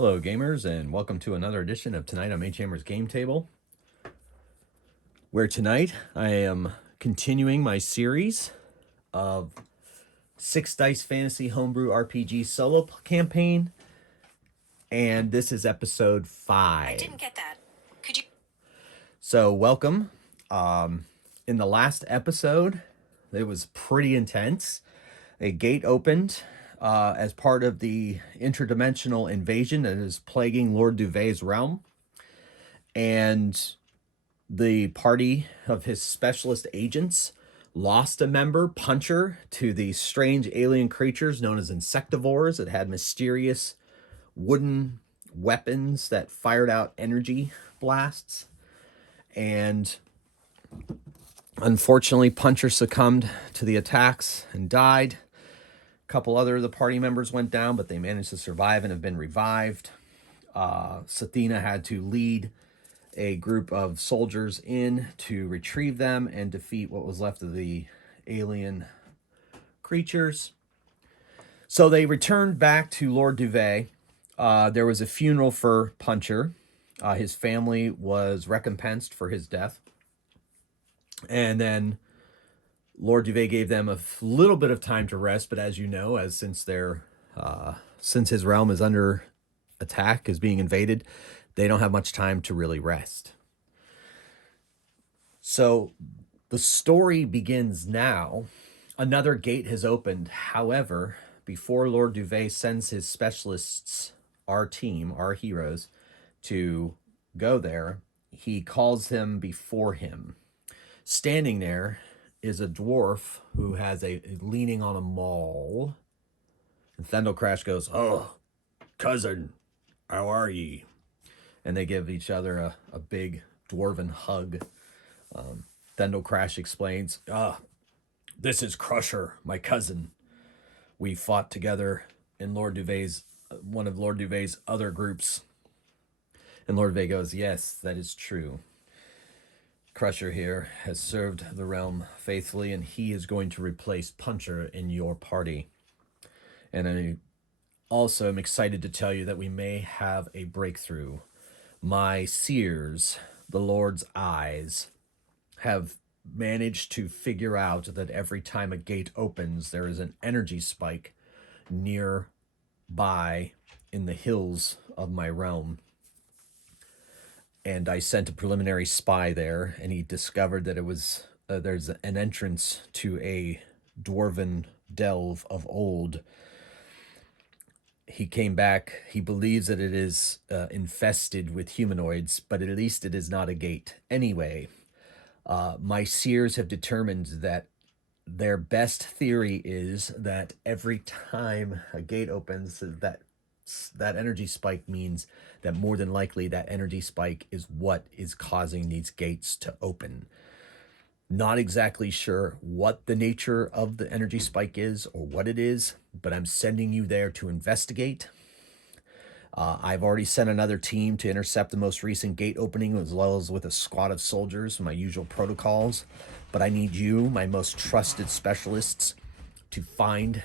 Hello, gamers, and welcome to another edition of Tonight on Magehammer's Game Table, where tonight I am continuing my series of 6 Dice Fantasy Homebrew RPG solo campaign, and this is episode 5. I didn't get that. Could you? So, welcome. In the last episode, it was pretty intense. A gate opened as part of the interdimensional invasion that is plaguing Lord Duvet's realm. And the party of his specialist agents lost a member, Puncher, to these strange alien creatures known as insectivores that had mysterious wooden weapons that fired out energy blasts. And unfortunately, Puncher succumbed to the attacks and died. A couple other of the party members went down, but they managed to survive and have been revived. Sathina had to lead a group of soldiers in to retrieve them and defeat what was left of the alien creatures. So they returned back to Lord Duvet. There was a funeral for Puncher. His family was recompensed for his death. And then Lord Duvet gave them a little bit of time to rest, but as you know, since his realm is under attack, is being invaded, they don't have much time to really rest. So the story begins now. Another gate has opened. However, before Lord Duvet sends his specialists, our team, our heroes, to go there, he calls them before him. Standing there is a dwarf who has leaning on a maul. And Thundercrash goes, "Oh, cousin, how are ye?" And they give each other a big dwarven hug. Thundercrash explains, "This is Crusher, my cousin. We fought together in one of Lord Duvet's other groups." And Lord Duvet goes, "Yes, that is true. Crusher here has served the realm faithfully, and he is going to replace Puncher in your party. And I also am excited to tell you that we may have a breakthrough. My seers, the Lord's eyes, have managed to figure out that every time a gate opens, there is an energy spike nearby in the hills of my realm. And I sent a preliminary spy there, and he discovered that it was there's an entrance to a dwarven delve of old. He came back. He believes that it is infested with humanoids, but at least it is not a gate. Anyway, my seers have determined that their best theory is that every time a gate opens, that energy spike means that more than likely that energy spike is what is causing these gates to open. Not exactly sure what the nature of the energy spike is or what it is, but I'm sending you there to investigate. I've already sent another team to intercept the most recent gate opening, as well as with a squad of soldiers, my usual protocols. But I need you, my most trusted specialists, to find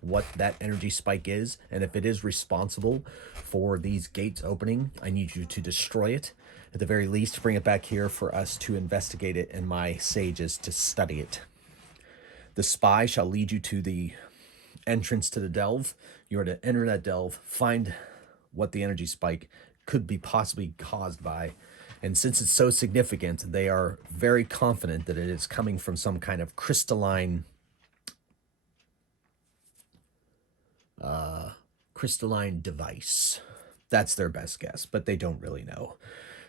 what that energy spike is, and if it is responsible for these gates opening, I need you to destroy it. At the very least, bring it back here for us to investigate it and my sages to study it. The spy shall lead you to the entrance to the delve. You are to enter that delve, find what the energy spike could be possibly caused by. And since it's so significant, they are very confident that it is coming from some kind of crystalline device. That's their best guess, but they don't really know.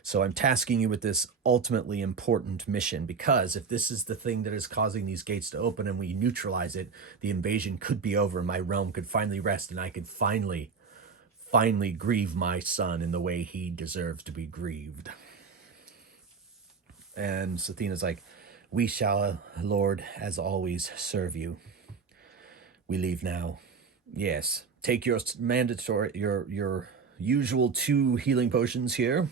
So I'm tasking you with this ultimately important mission, because if this is the thing that is causing these gates to open and we neutralize it, the invasion could be over. My realm could finally rest, and I could finally grieve my son in the way he deserves to be grieved. And Sathina's like, "We shall, Lord, as always, serve you. We leave now." "Yes, take your mandatory, your usual 2 healing potions here."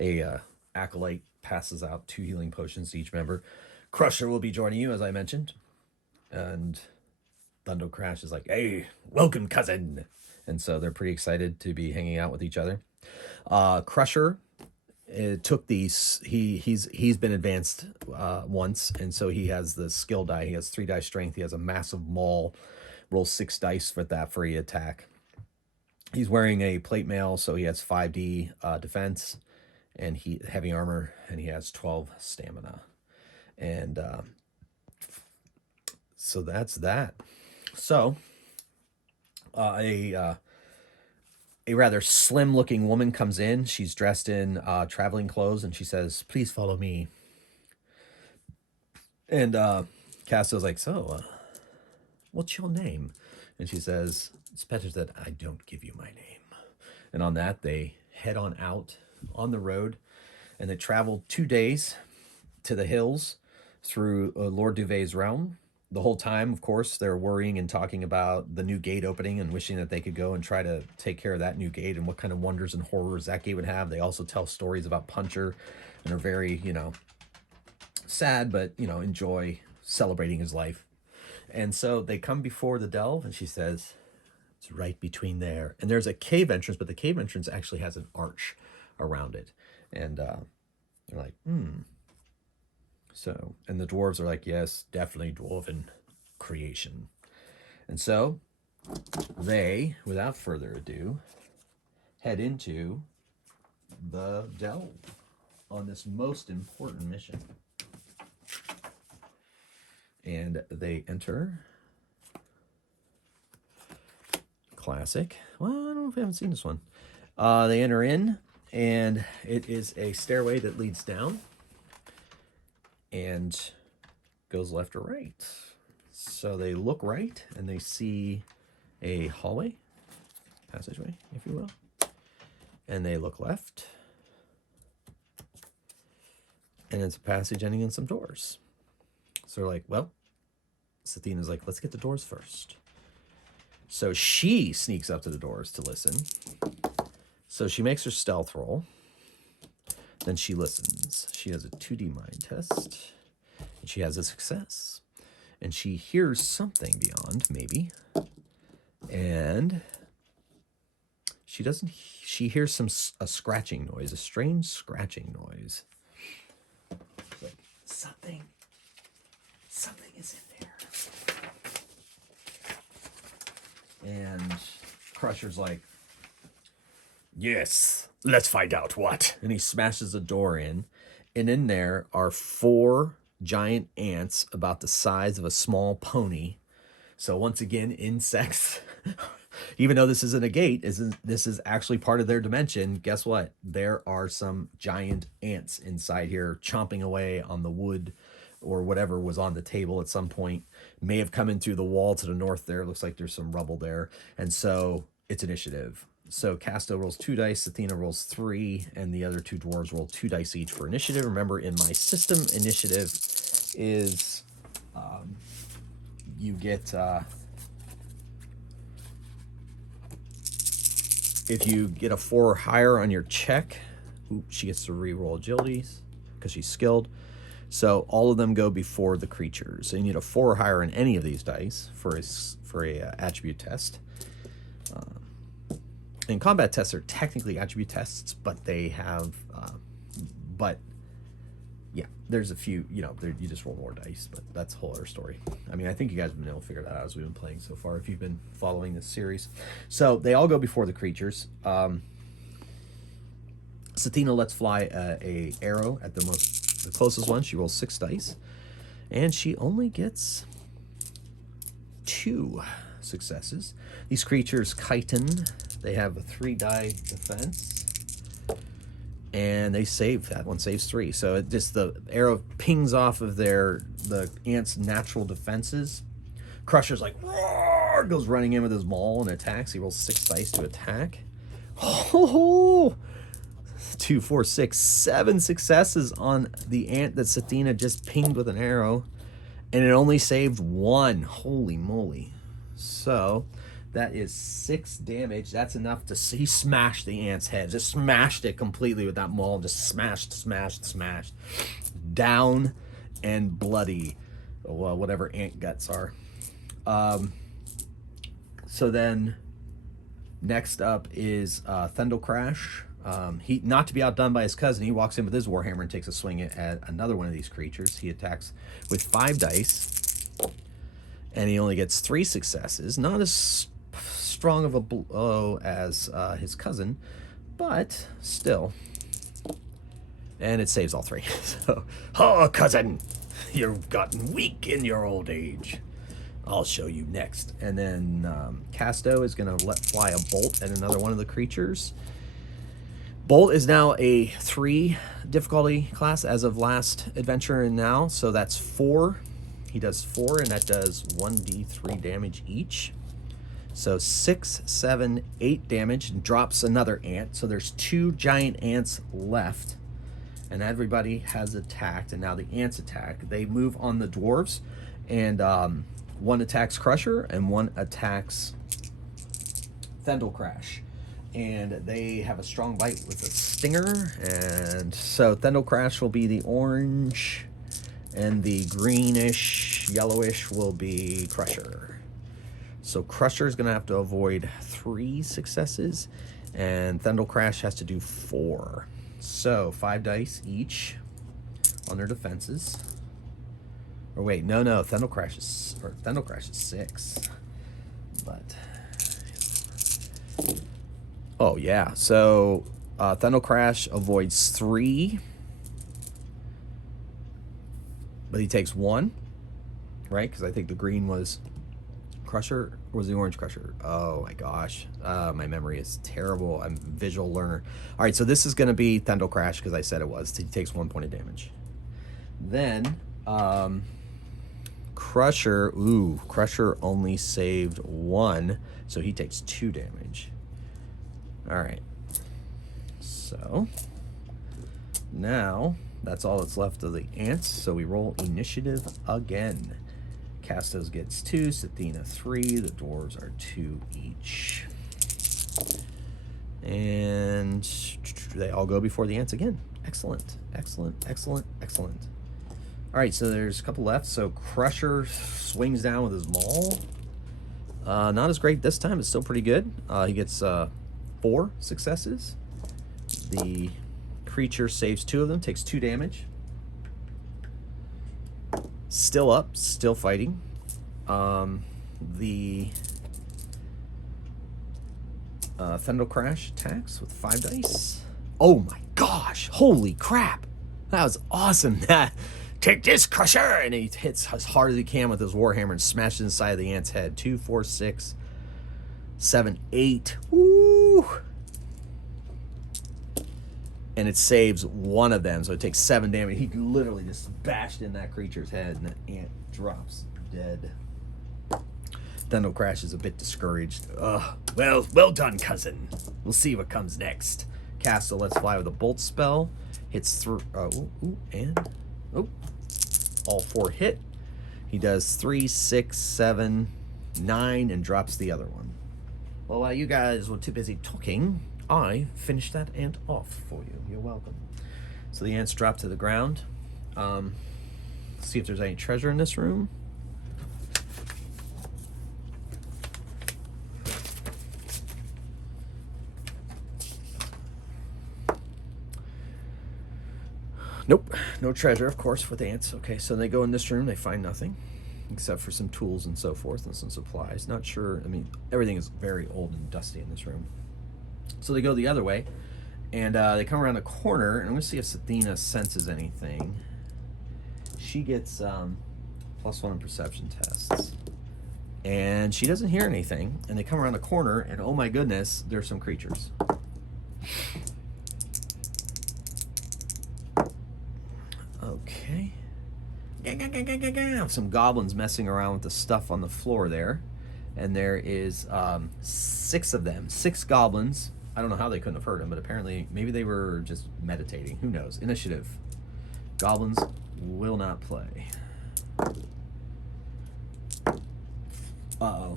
A acolyte passes out 2 healing potions to each member. Crusher will be joining you, as I mentioned. And Thundercrash is like, "Hey, welcome, cousin." and so they're pretty excited to be hanging out with each other. Crusher took these. He's been advanced once, and so he has the skill die. He has 3 die strength. He has a massive maul. Rolls 6 dice for that for a attack. He's wearing a plate mail, so he has 5d defense, and he heavy armor, and he has 12 stamina. And so that's that. So a rather slim looking woman comes in. She's dressed in traveling clothes, and she says, "Please follow me." And Casto's like, "So, what's your name?" And she says, "It's better that I don't give you my name." And on that, they head on out on the road, and they travel 2 days to the hills through Lord Duvet's realm. The whole time, of course, they're worrying and talking about the new gate opening and wishing that they could go and try to take care of that new gate and what kind of wonders and horrors that gate would have. They also tell stories about Puncher and are very, sad, but, enjoy celebrating his life. And so they come before the delve, and she says, "It's right between there." And there's a cave entrance, but the cave entrance actually has an arch around it. And they're like, So, and the dwarves are like, "Yes, definitely dwarven creation." And so they, without further ado, head into the delve on this most important mission. And they enter. Classic. Well, I don't know if we haven't seen this one. They enter in, and it is a stairway that leads down and goes left or right. So they look right, and they see a hallway, passageway, if you will. And they look left, and it's a passage ending in some doors. So they're like, well, Sathina's like, let's get the doors first. So she sneaks up to the doors to listen. So she makes her stealth roll. Then she listens. She has a 2D mind test. And she has a success. And she hears something beyond, maybe. And she doesn't. She hears a scratching noise, a strange scratching noise. Like something is in there. And Crusher's like, "Yes, let's find out what." And he smashes the door in. And in there are 4 giant ants about the size of a small pony. So once again, insects. Even though this isn't a gate, this is actually part of their dimension. Guess what? There are some giant ants inside here chomping away on the wood or whatever was on the table at some point. May have come in through the wall to the north there. Looks like there's some rubble there. And so it's initiative. So Casto rolls 2 dice, Athena rolls 3, and the other 2 dwarves roll 2 dice each for initiative. Remember, in my system, initiative is you get if you get a 4 or higher on your check, she gets to re-roll agilities because she's skilled. So all of them go before the creatures. So you need a 4 or higher on any of these dice for a attribute test. And combat tests are technically attribute tests, but they have, there's a few, you just roll more dice, but that's a whole other story. I mean, I think you guys have been able to figure that out as we've been playing so far, if you've been following this series. So they all go before the creatures. Satina lets fly a arrow at the closest one. She rolls 6 dice, and she only gets 2 successes. These creatures chitin. They have a 3 die defense, and they save. That one saves 3. So it just, the arrow pings off of the ants' natural defenses. Crusher's like, roar, goes running in with his maul and attacks. He rolls 6 dice to attack. Oh, 2, 4, 6, 7 successes on the ant that Sathina just pinged with an arrow, and it only saved 1. Holy moly. So that is 6 damage. That's enough to he smashed the ant's head. Just smashed it completely with that maul. Just smashed. Down and bloody. Well, whatever ant guts are. So then Next up is Thundel Crash. He, not to be outdone by his cousin, he walks in with his warhammer and takes a swing at another one of these creatures. He attacks with 5 dice, and he only gets 3 successes. Not as strong of a blow as his cousin, but still. And it saves all 3. So, oh, cousin, you've gotten weak in your old age. I'll show you next. And then Casto is going to let fly a bolt at another one of the creatures. Bolt is now a 3 difficulty class as of last adventure and now, so that's 4. He does 4, and that does 1d3 damage each. So 6, 7, 8 damage, and drops another ant. So there's 2 giant ants left, and everybody has attacked, and now the ants attack. They move on the dwarves, and one attacks Crusher, and one attacks Thundel Crash. And they have a strong bite with a stinger, and so Thundel Crash will be the orange, and the greenish, yellowish will be Crusher. So Crusher is going to have to avoid 3 successes, and Thundel Crash has to do 4. So 5 dice each on their defenses. Or wait, no, Thundel Crash is 6. But oh yeah, so Thundel Crash avoids 3, but he takes 1, right? Because I think the green was Crusher, or was the orange Crusher? Oh my gosh, my memory is terrible. I'm a visual learner. All right, so this is going to be Thundel Crash because I said it was. He takes 1 point of damage. Then Crusher, Crusher only saved 1, so he takes 2 damage. All right, so now that's all that's left of the ants, so we roll initiative again. Castos gets 2, Sathina 3, the dwarves are 2 each. And they all go before the ants again. Excellent, excellent, excellent, excellent. All right, so there's a couple left. So Crusher swings down with his maul. Not as great this time, it's still pretty good. He gets 4 successes. The creature saves 2 of them, takes 2 damage. Still up, still fighting. The Thundel Crash attacks with 5 dice. Oh my gosh, holy crap. That was awesome. Take this, Crusher! And he hits as hard as he can with his warhammer and smashes inside of the ant's head. 2, 4, 6, 7, 8. Woo! And it saves 1 of them, so it takes 7 damage. He literally just bashed in that creature's head, and the ant drops dead. Thundel Crash is a bit discouraged. Well done, cousin. We'll see what comes next. Castle lets fly with a bolt spell. Hits through. All 4 hit. He does 3, 6, 7, 9, and drops the other one. Well, while you guys were too busy talking, I finished that ant off for you. You're welcome. So the ants drop to the ground. See if there's any treasure in this room. Nope, no treasure, of course, for the ants. Okay, so they go in this room, they find nothing, except for some tools and so forth and some supplies. Not sure, I mean, everything is very old and dusty in this room. So they go the other way, and they come around a corner, and I'm going to see if Sathina senses anything. She gets +1 in perception tests. And she doesn't hear anything, and they come around a corner, and oh my goodness, there's some creatures. Okay. Some goblins messing around with the stuff on the floor there. And there is 6 of them. 6 goblins. I don't know how they couldn't have heard them, but apparently maybe they were just meditating. Who knows? Initiative. Goblins will not play. Uh-oh.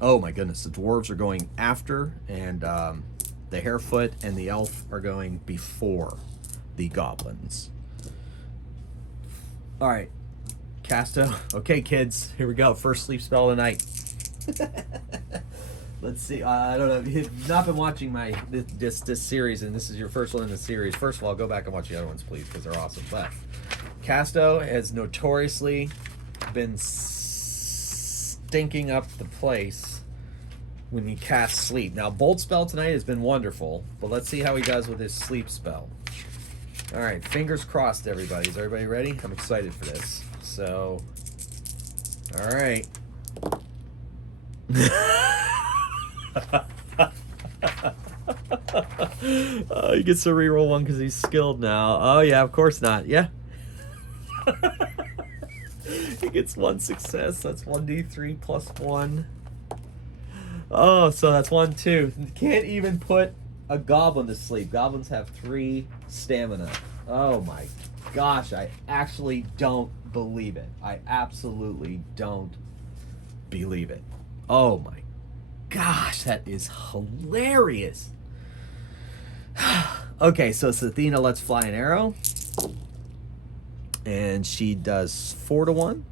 Oh my goodness. The dwarves are going after, and the Harefoot and the elf are going before the goblins. All right, Casto. Okay, kids, here we go. First sleep spell of the night. Let's see. I don't know. If you've not been watching this series, and this is your first one in the series. First of all, go back and watch the other ones, please, because they're awesome. But Casto has notoriously been stinking up the place when he casts sleep. Now, Bolt spell tonight has been wonderful, but let's see how he does with his sleep spell. All right, fingers crossed, everybody. Is everybody ready? I'm excited for this. So, all right. Oh, he gets to reroll one because he's skilled now. Oh yeah, of course not. Yeah. He gets one success. That's 1d3 plus 1. Oh, so that's 1, 2. Can't even put a goblin to sleep. Goblins have 3 stamina. Oh my gosh, I actually don't believe it. I absolutely don't believe it. Oh my gosh, that is hilarious. Okay, so Sathina lets fly an arrow. And she does 4 to 1.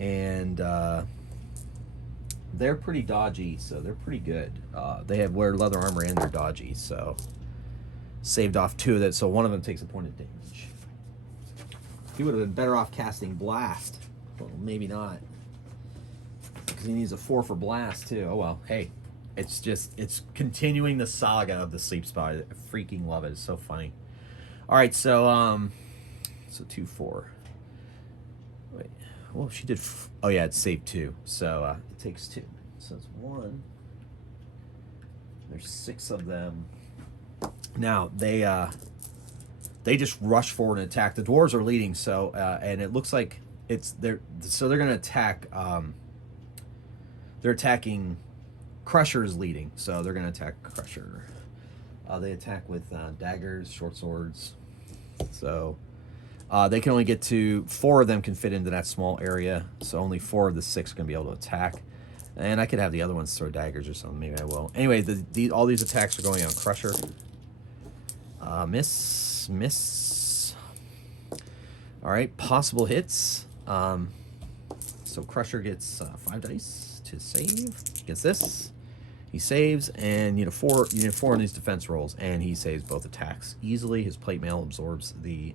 And they're pretty dodgy, so they're pretty good. They wear leather armor and they're dodgy, so saved off 2 of that. So one of them takes a point of damage. He would have been better off casting Blast. Well, maybe not, because he needs a 4 for Blast too. Oh well, hey, it's continuing the saga of the sleep spell. I freaking love it. It's so funny. All right, so 2, 4. Wait, well, she did. Oh yeah, it's saved 2, so it takes 2. So it's 1. There's 6 of them. Now they just rush forward and attack. The dwarves are leading, so and it looks like they're going to attack. They're attacking. Crusher is leading, so they're going to attack Crusher. They attack with daggers, short swords. So they can only get to 4 of them can fit into that small area, so only 4 of the 6 can be able to attack. And I could have the other ones throw daggers or something. Maybe I will. Anyway, all these attacks are going on Crusher. Miss. All right, possible hits. So Crusher gets 5 dice to save. Gets this. He saves, and you need a 4 on these defense rolls, and he saves both attacks easily. His plate mail absorbs the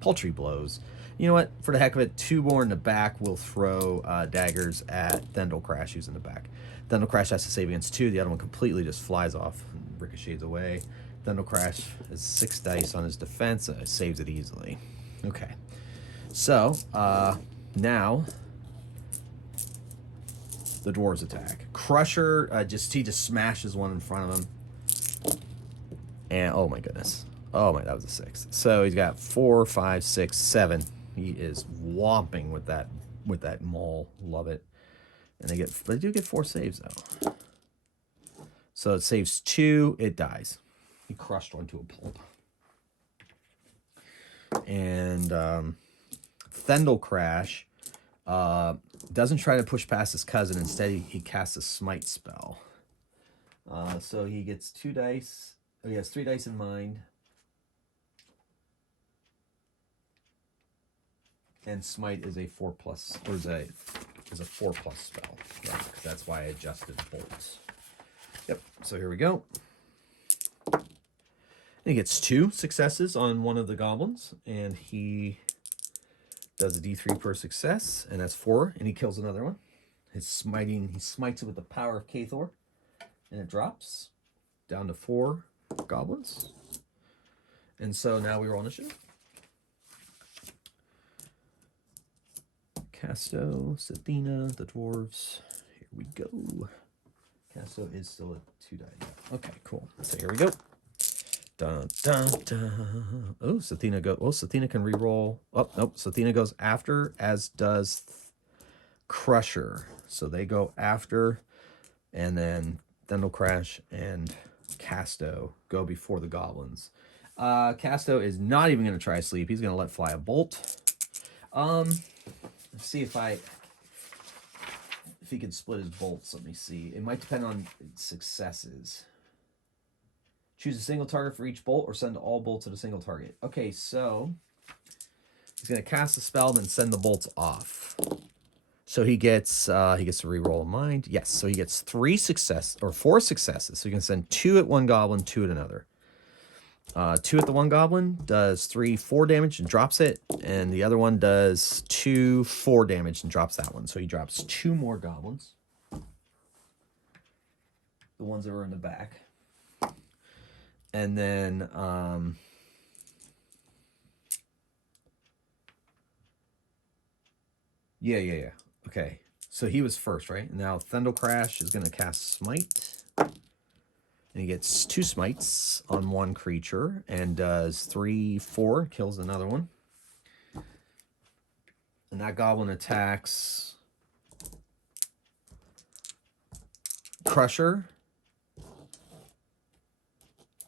paltry blows. You know what? For the heck of it, 2 more in the back will throw daggers at Thendel Crash, who's in the back. Thendel Crash has to save against 2. The other one completely just flies off and ricochets away. Thendel Crash has 6 dice on his defense. Saves it easily. Okay. So, now the dwarves attack. Crusher, he just smashes one in front of him. And, oh my goodness. Oh my, that was a 6. So he's got 4, 5, 6, 7. He is whomping with that maul. Love it. And they do get 4 saves though. So it saves 2. It dies. He crushed one to a pulp. And Thendel Crash doesn't try to push past his cousin. Instead, he casts a smite spell. So he gets 2 dice. Oh, he has 3 dice in mind. And smite is a 4+, or is a 4+ spell. Right, because that's why I adjusted bolts. Yep. So here we go. And he gets 2 successes on one of the goblins, and he does a d3 per success, and that's 4, and he kills another one. He smites it with the power of Cathor, and it drops down to 4 goblins. And so now we roll initiative. Casto, Sathina, the dwarves. Here we go. Casto is still at 2 dice. Okay, cool. So here we go. Dun, dun, dun. Oh, Sathina go. Oh, Sathina can reroll. Oh, nope. Sathina goes after, as does Crusher. So they go after, and then Thendel Crash and Casto go before the goblins. Casto is not even going to try sleep. He's going to let fly a bolt. Let's see if he can split his bolts. Let me see. It might depend on successes. Choose a single target for each bolt, or send all bolts at a single target. Okay, so he's going to cast the spell, then send the bolts off. So he gets to re-roll a mind. Yes, so he gets 4 successes. So you can send 2 at one goblin, 2 at another. 2 at the one goblin does 4 damage and drops it, and the other one does 4 damage and drops that one. So he drops 2 more goblins, the ones that were in the back, and then yeah. Okay, so he was first, right? Now Thundel Crash is going to cast Smite. And he gets 2 smites on one creature and does 4, kills another one. And that goblin attacks Crusher.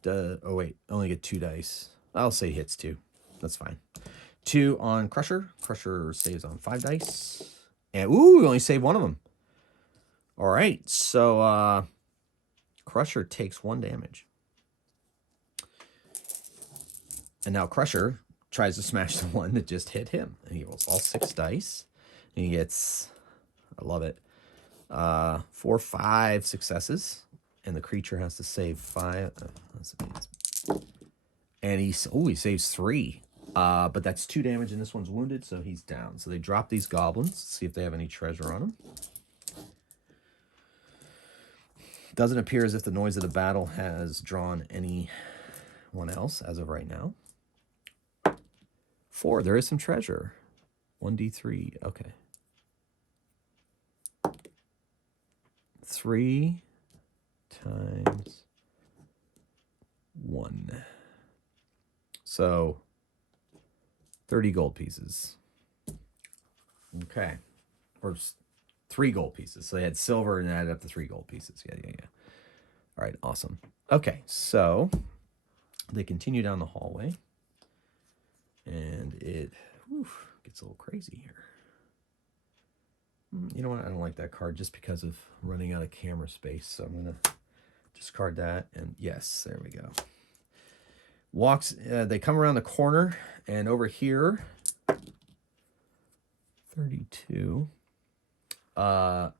Oh, wait, only get 2 dice. I'll say hits 2. That's fine. 2 on Crusher. Crusher saves on 5 dice. And, ooh, only save one of them. All right, so Crusher takes 1 damage. And now Crusher tries to smash the one that just hit him. And he rolls all 6 dice. And he gets, I love it, 4, 5 successes. And the creature has to save 5. And he saves 3. But that's 2 damage, and this one's wounded, so he's down. So they drop these goblins, see if they have any treasure on them. Doesn't appear as if the noise of the battle has drawn anyone else as of right now. 4, there is some treasure. 1d3, okay. 3 times 1. So 30 gold pieces. Okay. Or 3 gold pieces. So they had silver and added up to 3 gold pieces. Yeah. All right, awesome. Okay, so they continue down the hallway. And it gets a little crazy here. You know what? I don't like that card just because of running out of camera space. So I'm going to discard that. And yes, there we go. They come around the corner, and over here, 32, are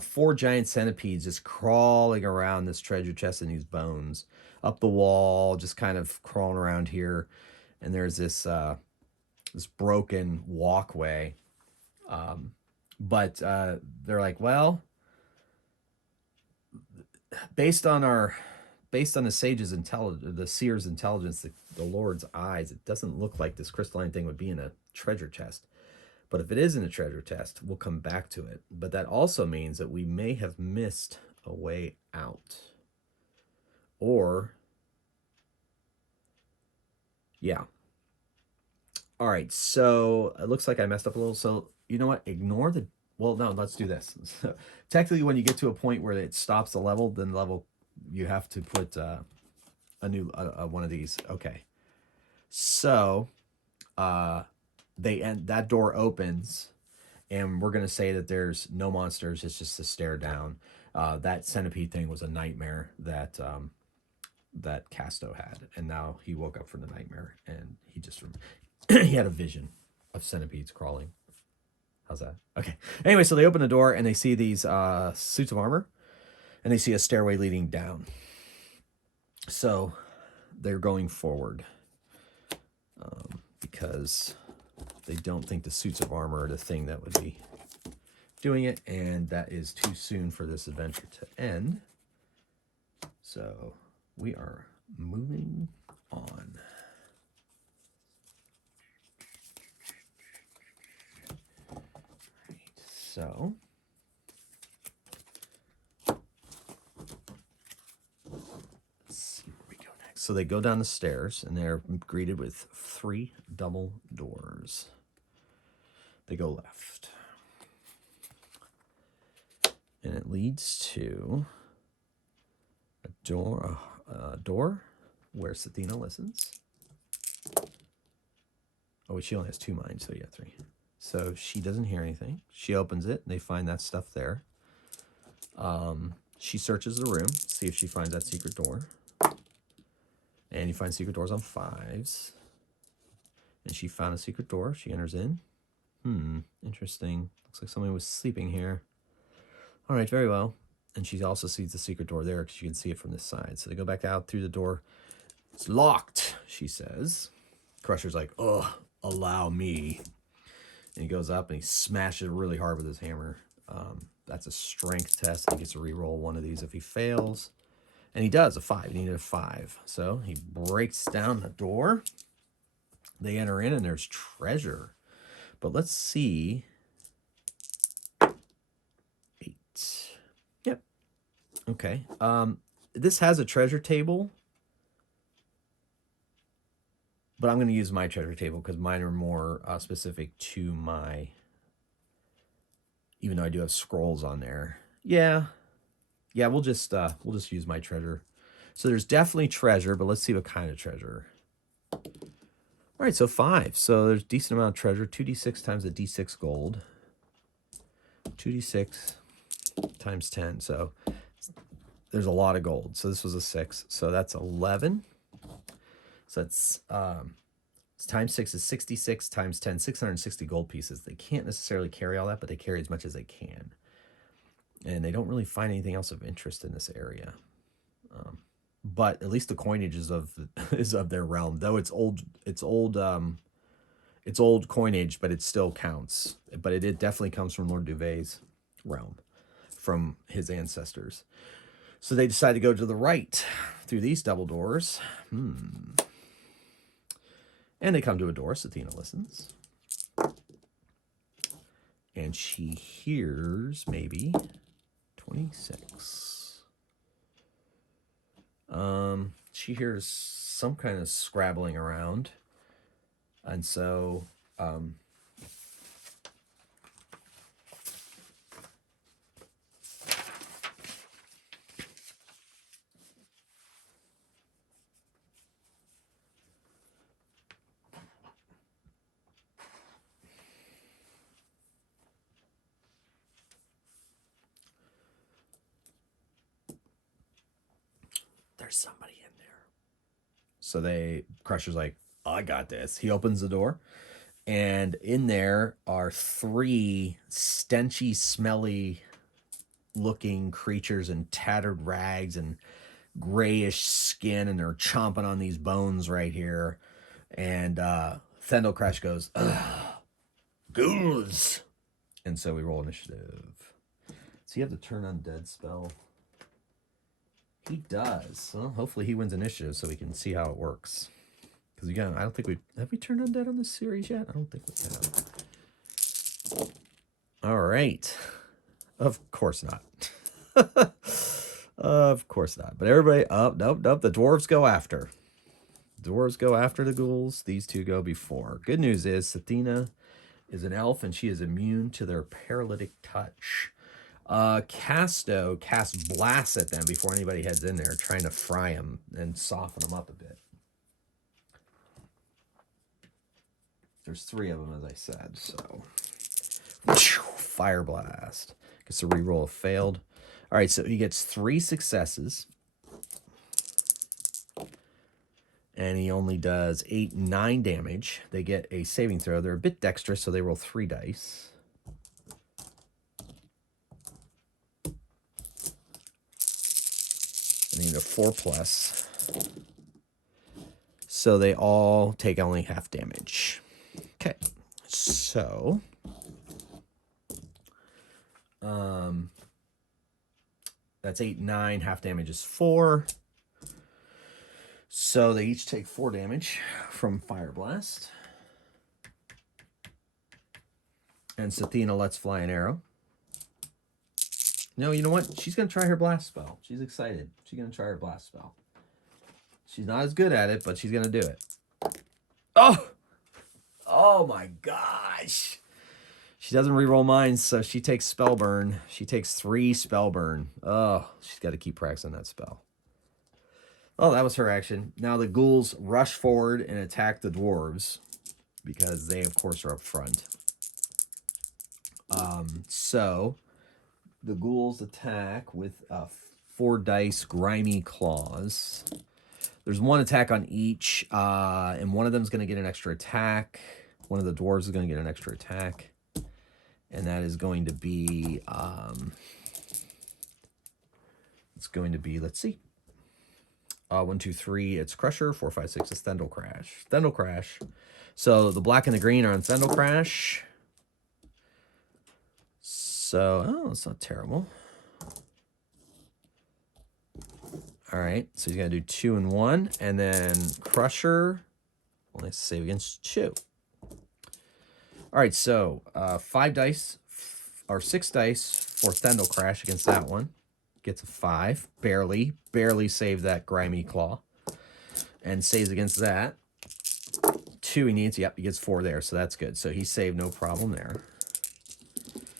4 giant centipedes just crawling around this treasure chest and these bones up the wall, just kind of crawling around here. And there's this broken walkway. But they're like, well, based on the sage's intelligence, the seer's intelligence, the Lord's eyes, it doesn't look like this crystalline thing would be in a treasure chest. But if it is in a treasure chest, we'll come back to it. But that also means that we may have missed a way out. Or, yeah. All right, so it looks like I messed up a little. So, you know what? Well, no, let's do this. So, technically, when you get to a point where it stops the level, then you have to put a new one of these. Okay. So, that door opens, and we're gonna say that there's no monsters. It's just a stare down. That centipede thing was a nightmare that Casto had, and now he woke up from the nightmare, and he just he had a vision of centipedes crawling. How's that? Okay. Anyway, so they open the door and they see these suits of armor, and they see a stairway leading down. So they're going forward because they don't think the suits of armor are the thing that would be doing it, and that is too soon for this adventure to end. So we are moving on. So let's see where we go next. So they go down the stairs, and they're greeted with 3 double doors. They go left, and it leads to a door where Sathina listens. Oh, she only has 2 minds, so yeah, 3. So she doesn't hear anything. She opens it, and they find that stuff there. She searches the room, see if she finds that secret door. And you find secret doors on 5s. And she found a secret door. She enters in. Interesting. Looks like somebody was sleeping here. All right, very well. And she also sees the secret door there because you can see it from this side. So they go back out through the door. It's locked, she says. Crusher's like, ugh, allow me. And he goes up and he smashes it really hard with his hammer. That's a strength test. He gets to re-roll one of these if he fails. And he does, a 5. He needed a 5. So he breaks down the door. They enter in and there's treasure. But let's see. 8. Yep. Okay. This has a treasure table. But I'm going to use my treasure table because mine are more specific to my... Even though I do have scrolls on there. Yeah. Yeah, we'll just use my treasure. So there's definitely treasure, but let's see what kind of treasure. All right, so 5. So there's a decent amount of treasure. 2d6 times a d6 gold. 2d6 times 10. So there's a lot of gold. So this was a 6. So that's 11. So that's times 6 is 66 times 10, 660 gold pieces. They can't necessarily carry all that, but they carry as much as they can. And they don't really find anything else of interest in this area. But at least the coinage is of their realm, though it's old coinage, but it still counts. But it definitely comes from Lord Duvet's realm, from his ancestors. So they decide to go to the right through these double doors. And they come to a door. Sathina listens. And she hears maybe 26. She hears some kind of scrabbling around. And so there's somebody in there. So Crusher's like, I got this. He opens the door, and in there are 3 stenchy, smelly looking creatures in tattered rags and grayish skin, and they're chomping on these bones right here. And Thendel Crash goes, ugh, ghouls. And so we roll initiative. So you have the turn undead spell. He does. Well, hopefully he wins initiative so we can see how it works. Because again, I don't think have we turned undead on this series yet? I don't think we have. All right. Of course not. Of course not. But everybody, nope. The dwarves go after. Dwarves go after the ghouls. These 2 go before. Good news is Sathina is an elf and she is immune to their paralytic touch. Casto casts blasts at them before anybody heads in there, trying to fry them and soften them up a bit. There's 3 of them, as I said, so... Fire blast. Gets a reroll of failed. All right, so he gets 3 successes. And he only does 8, 9 damage. They get a saving throw. They're a bit dexterous, so they roll 3 dice. And they need a 4+. So they all take only half damage. Okay, so... that's 8, 9. Half damage is 4. So they each take 4 damage from Fire Blast. And Sathina lets fly an arrow. No, you know what? She's going to try her blast spell. She's excited. She's going to try her blast spell. She's not as good at it, but she's going to do it. Oh! Oh my gosh! She doesn't reroll mine, so she takes spell burn. She takes 3 spell burn. Oh, she's got to keep practicing that spell. Oh, that was her action. Now the ghouls rush forward and attack the dwarves because they, of course, are up front. So the ghouls attack with 4 dice grimy claws. There's 1 attack on each, and one of them is going to get an extra attack. One of the dwarves is going to get an extra attack. And that is going to be, it's going to be, let's see. 1, 2, 3, it's Crusher. 4, 5, 6 is Thendel Crash. Thendel Crash. So the black and the green are on Thendel Crash. So, oh, it's not terrible. All right, so he's going to do 2 and 1. And then Crusher only has to save against 2. All right, so 5 dice, or 6 dice for Thendel Crash against that one. Gets a 5. Barely saved that grimy claw. And saves against that. 2 he needs. Yep, he gets 4 there, so that's good. So he saved no problem there.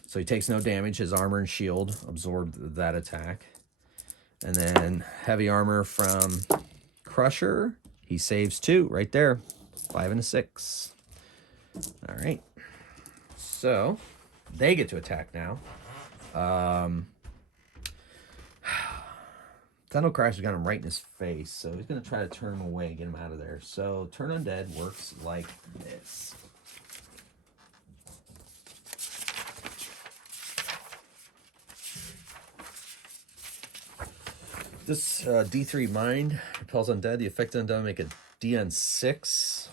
So he takes no damage. His armor and shield absorbed that attack. And then heavy armor from Crusher. He saves 2 right there. 5 and a 6. All right. So they get to attack now. Thendel Crash has got him right in his face, so he's going to try to turn him away and get him out of there. So Turn Undead works like this. This D3 Mind repels undead. The affected undead make a DN 6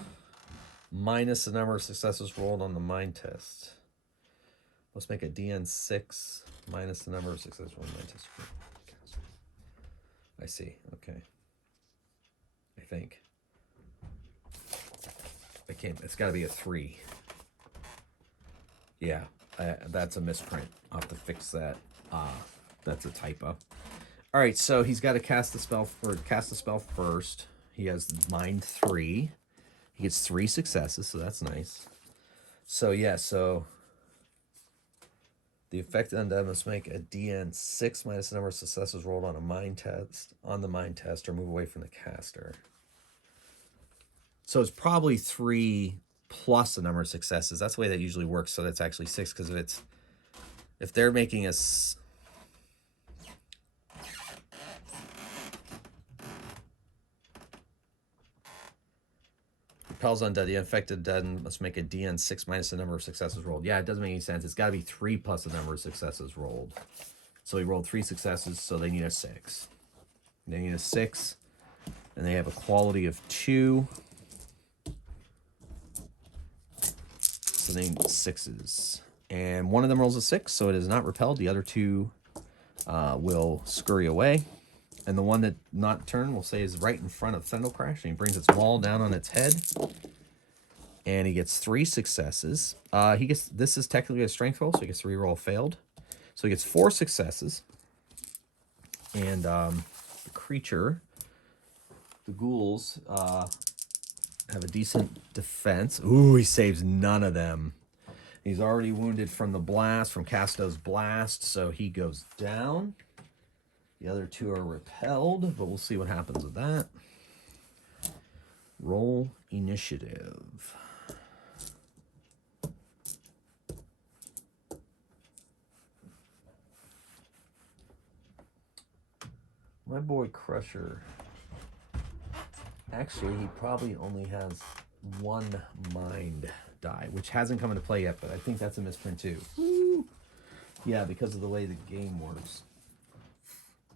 minus the number of successes rolled on the mind test. Let's make a DN 6 minus the number of successes rolled on the mind test. I see. Okay. I think. I can't. It's got to be a 3. Yeah, that's a misprint. I'll have to fix that. That's a typo. All right, so he's got to cast the spell first. He has Mind 3. He gets 3 successes, so that's nice. So yeah, so the affected undead must make a DN 6 minus the number of successes rolled on the mind test, or move away from the caster. So it's probably 3 plus the number of successes. That's the way that usually works. So that's actually 6, because if they're making a repels undead, the infected dead must make a DN 6 minus the number of successes rolled. Yeah, it doesn't make any sense. It's got to be 3 plus the number of successes rolled. So he rolled 3 successes, so they need a 6. They need a 6, and they have a quality of 2. So they need 6s. And one of them rolls a 6, so it is not repelled. The other 2 will scurry away. And the one that not turned, we'll say, is right in front of Thendel Crash. And he brings its maul down on its head. And he gets 3 successes. This is technically a strength roll, so he gets 3 roll failed. So he gets 4 successes. And the creature, the ghouls, have a decent defense. Ooh, he saves none of them. He's already wounded from the blast, from Casto's blast, so he goes down. The other 2 are repelled, but we'll see what happens with that. Roll initiative. My boy Crusher. Actually, he probably only has 1 mind die, which hasn't come into play yet, but I think that's a misprint too. Woo! Yeah, because of the way the game works.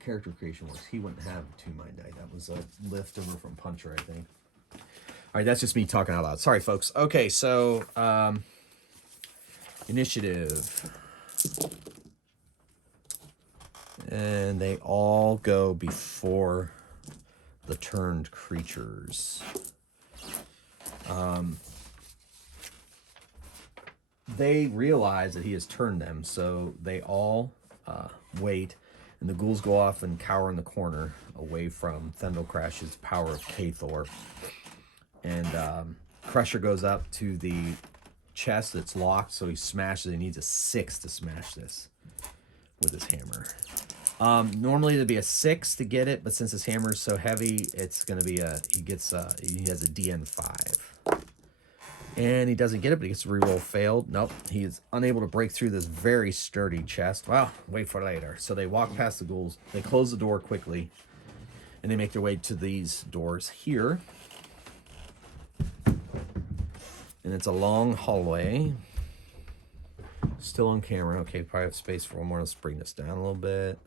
Character creation works. He wouldn't have 2 mind die. That was a leftover from Puncher, I think. All right, that's just me talking out loud. Sorry, folks. Okay, so initiative. And they all go before the turned creatures. They realize that he has turned them, so they all wait. And the ghouls go off and cower in the corner away from Thendel Crash's power of Kathor. And Crusher goes up to the chest that's locked, so he smashes it. He needs a 6 to smash this with his hammer. Normally it'd be a 6 to get it, but since his hammer is so heavy, it's going to be he has a DN 5. And he doesn't get it, but he gets a reroll failed. Nope, he is unable to break through this very sturdy chest. Well, wait for later. So they walk past the ghouls. They close the door quickly, and they make their way to these doors here. And it's a long hallway. Still on camera. Okay, probably have space for one more. Let's bring this down a little bit.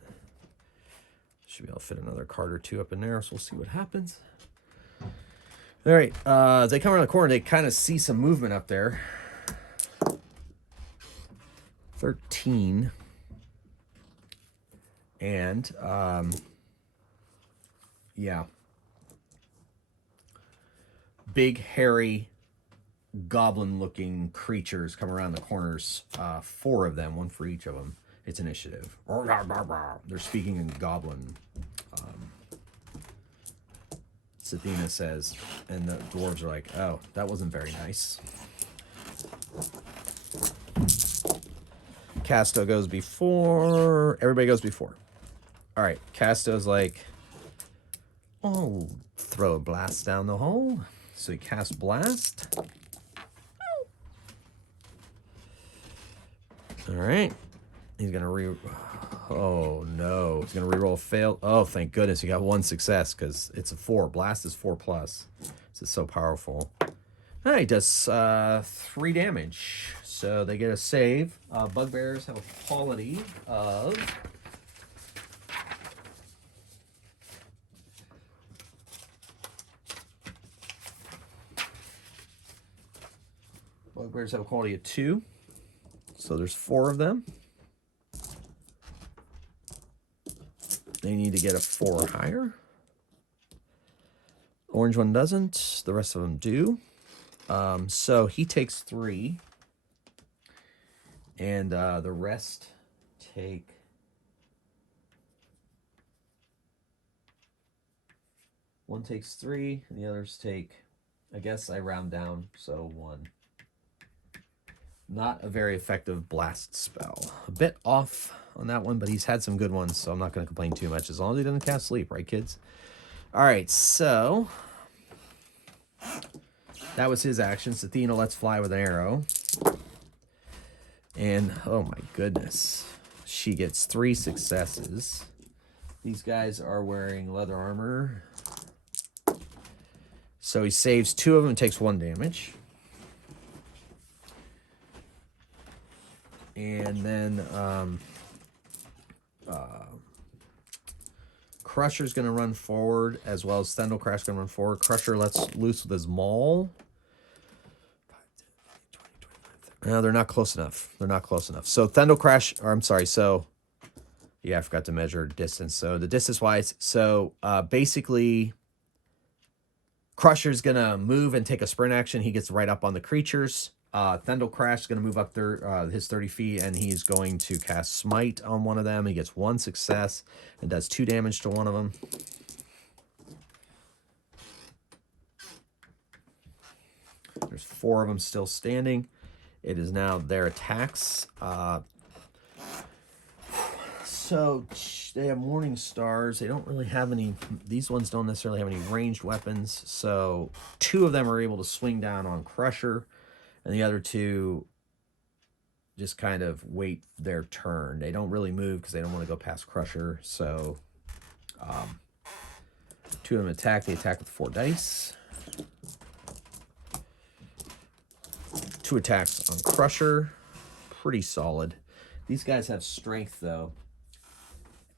Should be able to fit another card or two up in there, so we'll see what happens. All right, as they come around the corner, they kind of see some movement up there. 13. And, yeah. Big, hairy, goblin-looking creatures come around the corners. 4 of them, one for each of them. It's initiative. They're speaking in goblin. Sathina says, and the dwarves are like, oh, that wasn't very nice. Casto goes before. Everybody goes before. All right, Casto's like, oh, throw a blast down the hole. So he casts blast. All right. He's going to oh, no. He's going to reroll a fail. Oh, thank goodness. He got 1 success because it's a 4. Blast is 4+. This is so powerful. All right, he does 3 damage. So they get a save. Bugbears have a quality of... Bugbears have a quality of 2. So there's 4 of them. They need to get a 4 or higher. Orange one doesn't. The rest of them do. So he takes 3. And the rest take... One takes 3, and the others take... I guess I round down, so 1. Not a very effective blast spell. A bit off on that one, but he's had some good ones, so I'm not going to complain too much, as long as he doesn't cast sleep, right, kids? All right, so that was his action. Sathina lets fly with an arrow. And, oh my goodness, she gets 3 successes. These guys are wearing leather armor. So he saves 2 of them and takes 1 damage. And then Crusher's going to run forward, as well as Stendelcrash going to run forward. Crusher lets loose with his maul. No, they're not close enough. They're not close enough. So Stendelcrash, or I'm sorry, so... Yeah, I forgot to measure distance. So the distance-wise, so basically... Crusher's going to move and take a sprint action. He gets right up on the creatures. Stendelcrash is going to move up there, his 30 feet, and he's going to cast Smite on one of them. He gets 1 success and does 2 damage to one of them. There's 4 of them still standing. It is now their attacks. So they have Morning Stars. They don't really have any... These ones don't necessarily have any ranged weapons. So 2 of them are able to swing down on Crusher. And the other 2 just kind of wait their turn. They don't really move because they don't want to go past Crusher. So 2 of them attack. They attack with 4 dice. 2 attacks on Crusher. Pretty solid. These guys have strength, though.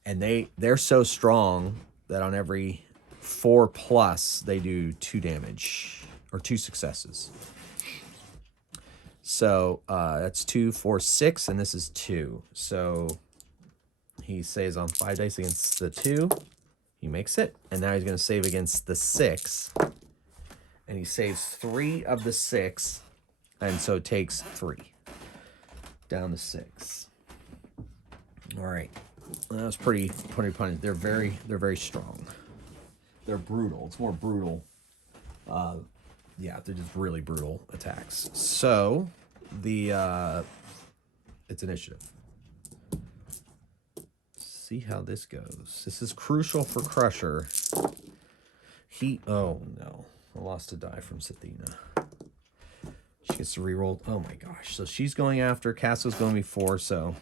And they're so strong that on every 4+, they do 2 damage. Or 2 successes. So that's 2, 4, 6, and this is 2. So he saves on 5 dice against the 2. He makes it. And now he's going to save against the 6. And he saves 3 of the 6. And so it takes 3. Down to 6. All right. That was pretty funny. They're very strong. They're brutal. It's more brutal. Yeah, they're just really brutal attacks. So, it's initiative. See how this goes. This is crucial for Crusher. Oh no, I lost a die from Sathina. She gets to reroll. Oh my gosh. So she's going after. Casso's going before, so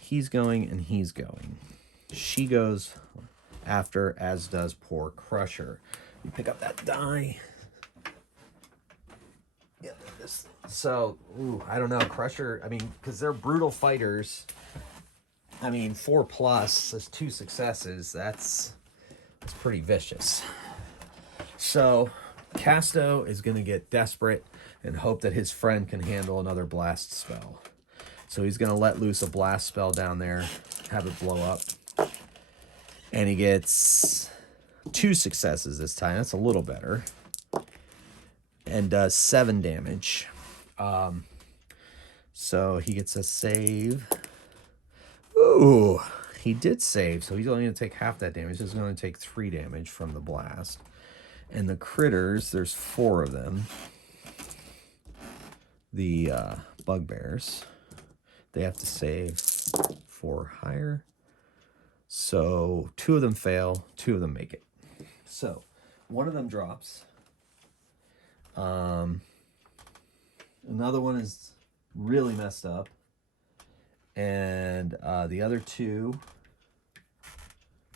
he's going and he's going. She goes after, as does poor Crusher. You pick up that die. Yeah, this So, I don't know. Crusher, I mean, because they're brutal fighters. I mean, 4 plus, that's 2 successes. That's pretty vicious. So, Casto is going to get desperate and hope that his friend can handle another blast spell. So he's going to let loose a blast spell down there, have it blow up. And he gets 2 successes this time. That's a little better. And does 7 damage. So he gets a save. Ooh, he did save. So he's only going to take half that damage. He's going to take 3 damage from the blast. And the critters, there's 4 of them. The bugbears, they have to save 4 higher. So 2 of them fail, 2 of them make it. So one of them drops. Another one is really messed up. And the other 2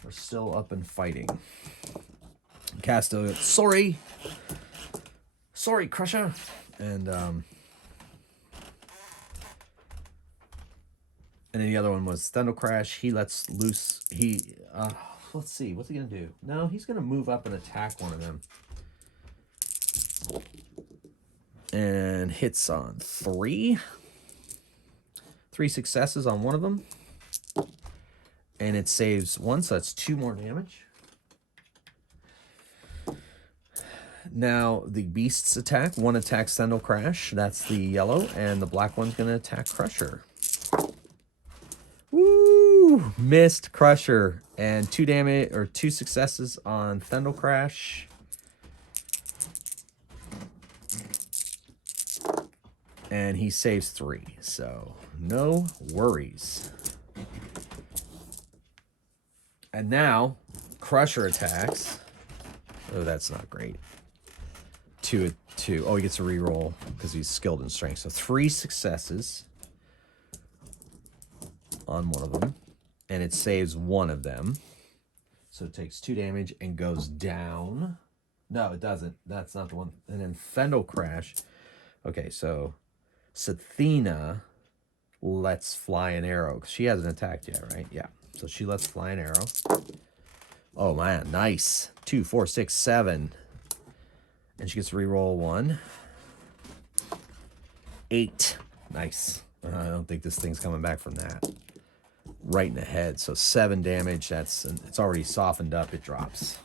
are still up and fighting. Casto, sorry, Crusher. And then the other one was Thunder Crash. He lets loose. Let's see, what's he gonna do? No, he's gonna move up and attack one of them. And hits on 3. 3 successes on one of them. And it saves 1, so that's 2 more damage. Now, the beasts attack. One attacks Sendal Crash. That's the yellow. And the black one's going to attack Crusher. Woo! Missed Crusher. And 2 damage, or 2 successes on Sendal Crash. And he saves 3. So, no worries. And now, Crusher attacks. Oh, that's not great. 2. Oh, he gets a reroll because he's skilled in strength. So 3 successes on one of them. And it saves 1 of them. So it takes 2 damage and goes down. No, it doesn't. That's not the one. And then Fendel Crash. Okay, so Sathina lets fly an arrow. Because she hasn't attacked yet, right? Yeah. So she lets fly an arrow. Oh, man. Nice. 2, 4, 6, 7. And she gets to reroll 1. 8. Nice. I don't think this thing's coming back from that. Right in the head. So 7 damage. It's already softened up. It drops.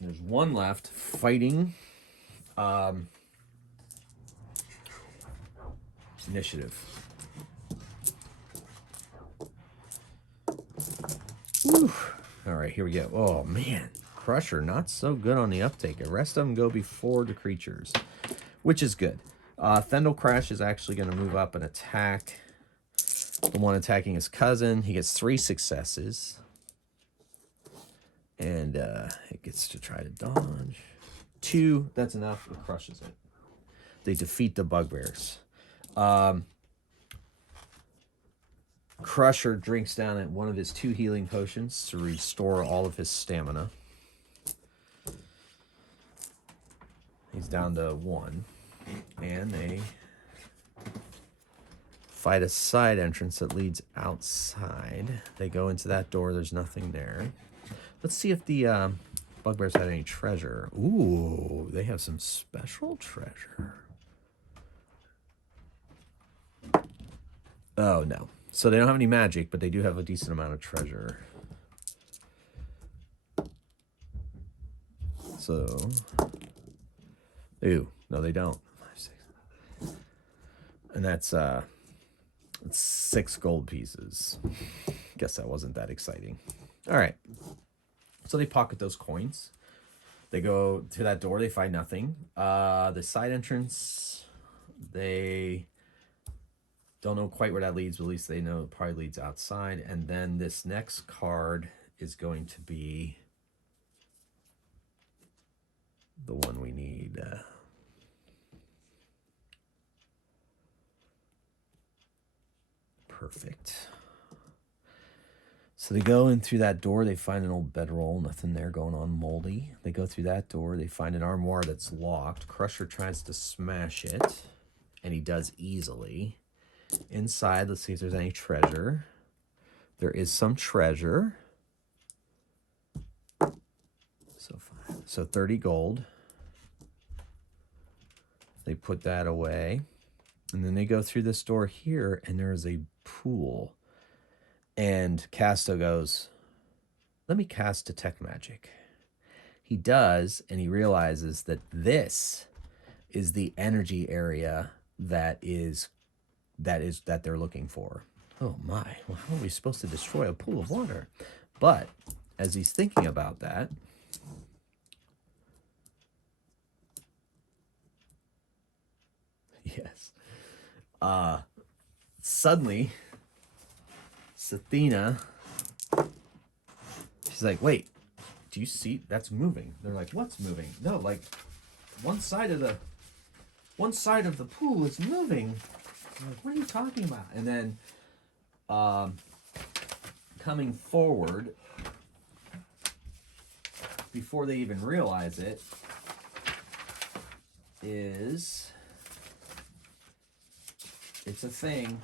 There's 1 left fighting. Initiative. Whew. All right, here we go. Oh, man. Crusher, not so good on the uptake. The rest of them go before the creatures, which is good. Thendel Crash is actually going to move up and attack the one attacking his cousin. He gets 3 successes. And it gets to try to dodge. 2, that's enough. It crushes it. They defeat the bugbears. Crusher drinks down at one of his 2 healing potions to restore all of his stamina. He's down to 1. And they fight a side entrance that leads outside. They go into that door. There's nothing there. Let's see if the bugbears had any treasure. Ooh, they have some special treasure. Oh, no. So they don't have any magic, but they do have a decent amount of treasure. So, ooh, no, they don't. 5, 6. And that's 6 gold pieces. Guess that wasn't that exciting. All right. So they pocket those coins. They go to that door. They find nothing. The side entrance, they don't know quite where that leads, but at least they know it probably leads outside. And then this next card is going to be the one we need. Perfect. So they go in through that door. They find an old bedroll, nothing there going on, moldy. They go through that door. They find an armoire that's locked. Crusher tries to smash it, and he does easily. Inside, let's see if there's any treasure. There is some treasure. So 30 gold. They put that away. And then they go through this door here, and there is a pool. And Casto goes, let me cast Detect Magic. He does, and he realizes that this is the energy area that they're looking for. Oh my, well, how are we supposed to destroy a pool of water? But as he's thinking about that, yes, suddenly, Sathina, she's like, wait, do you see that's moving? They're like, what's moving? No, like one side of the pool is moving. I'm like, what are you talking about? And then coming forward, before they even realize it, it's a thing.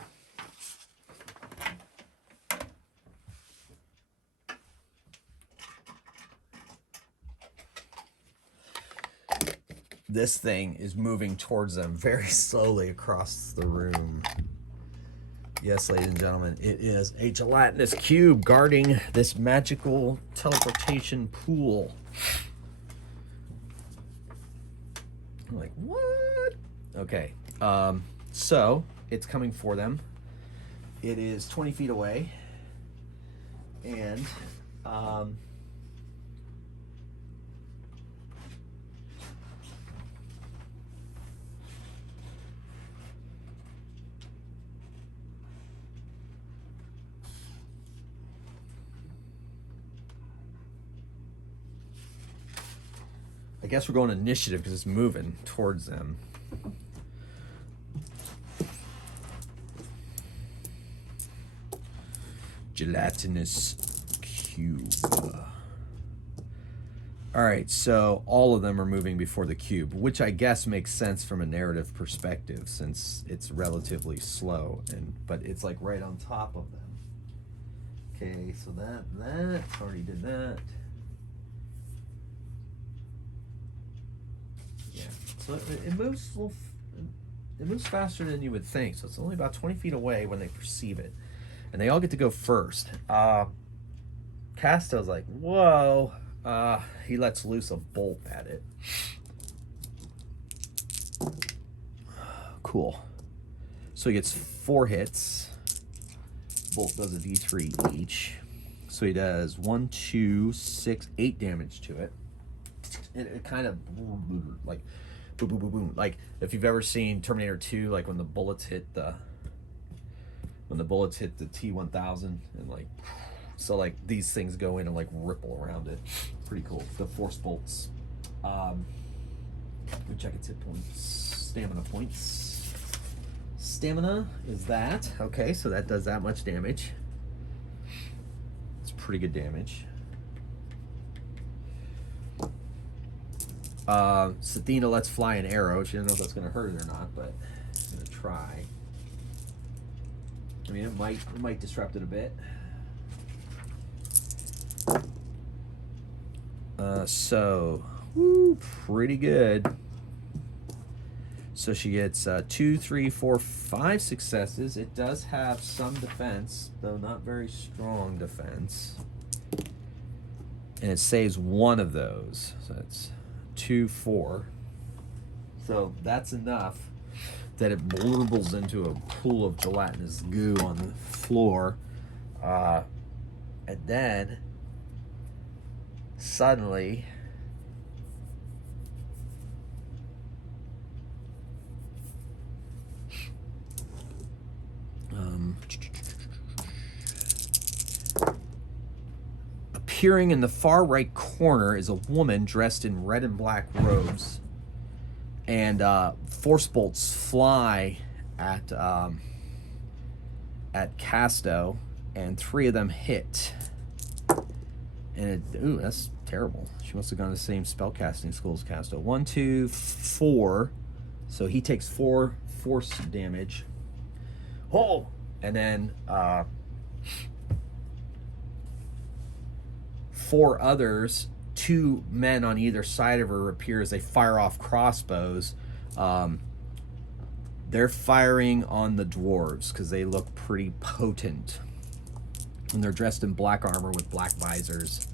This thing is moving towards them very slowly across the room. Yes, ladies and gentlemen, it is a gelatinous cube guarding this magical teleportation pool. I'm like, what? Okay, so it's coming for them. It is 20 feet away, and I guess we're going initiative because it's moving towards them. Gelatinous cube. All right, so all of them are moving before the cube, which I guess makes sense from a narrative perspective since it's relatively slow, but it's like right on top of them. Okay, so that already did that. Yeah, so it moves it moves faster than you would think. So it's only about 20 feet away when they perceive it, and they all get to go first. Casto's like, whoa. He lets loose a bolt at it. Cool. So he gets 4 hits. Bolt does a d3 each. So he does 1, 2, 6, 8 damage to it. And it kind of like boom, boom, boom, boom. Like if you've ever seen Terminator 2, like when the bullets hit the T-1000 and like, so like these things go in and like ripple around it. Pretty cool. The force bolts. We check its hit points. Stamina points. Stamina is that. Okay, so that does that much damage. It's pretty good damage. Sathina lets fly an arrow. She doesn't know if that's going to hurt it or not, but I'm going to try. I mean, it might disrupt it a bit. So, pretty good. So she gets 2, 3, 4, 5 successes. It does have some defense, though not very strong defense. And it saves one of those. So that's 2, 4. So that's enough that it blurbles into a pool of gelatinous goo on the floor. And then suddenly appearing in the far right corner is a woman dressed in red and black robes, and force bolts fly at Casto, and 3 of them hit. And ooh, that's terrible. She must have gone to the same spellcasting school as Casto. 1, 2, 4. So he takes 4 force damage. Oh! And then 4 others, 2 men on either side of her appear as they fire off crossbows. They're firing on the dwarves because they look pretty potent. And they're dressed in black armor with black visors.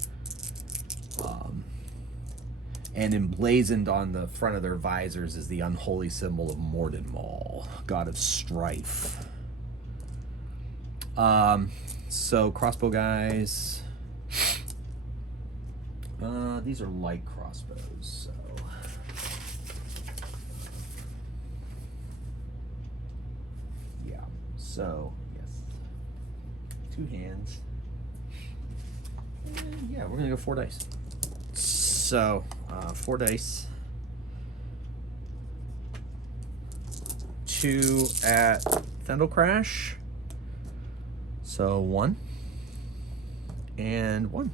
And emblazoned on the front of their visors is the unholy symbol of Mordenmaul, god of strife. So crossbow guys. These are light crossbows, so. Yeah, so, yes. 2 hands. And yeah, we're gonna go 4 dice. So, 4 dice. 2 at Thendal Crash. So 1. And 1.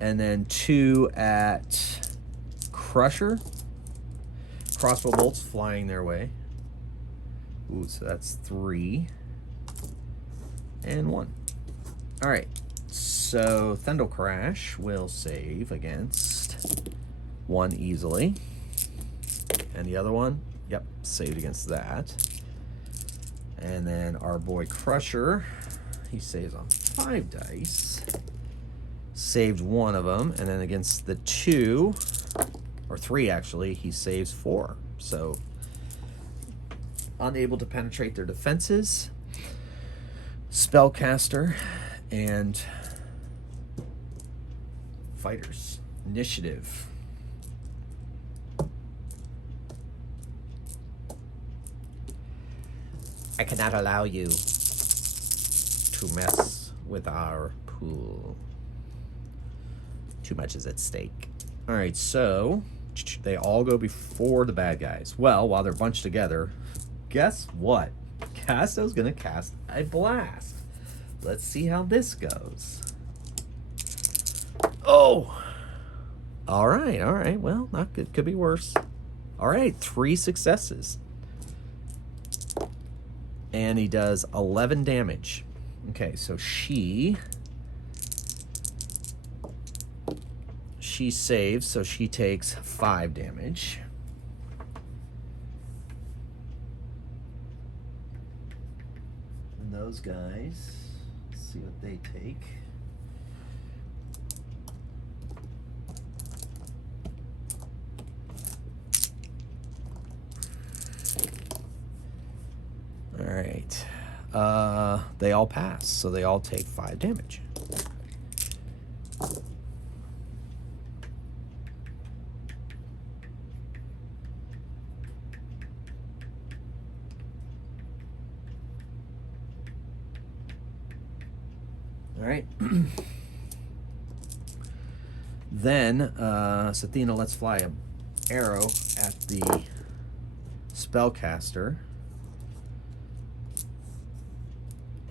And then 2 at Crusher. Crossbow bolts flying their way. Ooh, so that's 3. And 1. Alright. So Thendal Crash will save against 1 easily. And the other one, yep, saved against that. And then our boy Crusher, he saves on 5 dice. Saved 1 of them. And then against the 2, or 3 actually, he saves 4. So unable to penetrate their defenses. Spellcaster and fighters. Initiative. I cannot allow you to mess with our pool. Too much is at stake. All right, so they all go before the bad guys. Well, while they're bunched together, guess what? Casto's gonna cast a blast. Let's see how this goes. Oh! All right. Well, not good. Could be worse. All right, 3 successes. And he does 11 damage. Okay, so she saves, so she takes 5 damage. And those guys, let's see what they take. All right. They all pass, so they all take 5 damage. All right. Then Sathina lets fly an arrow at the spellcaster.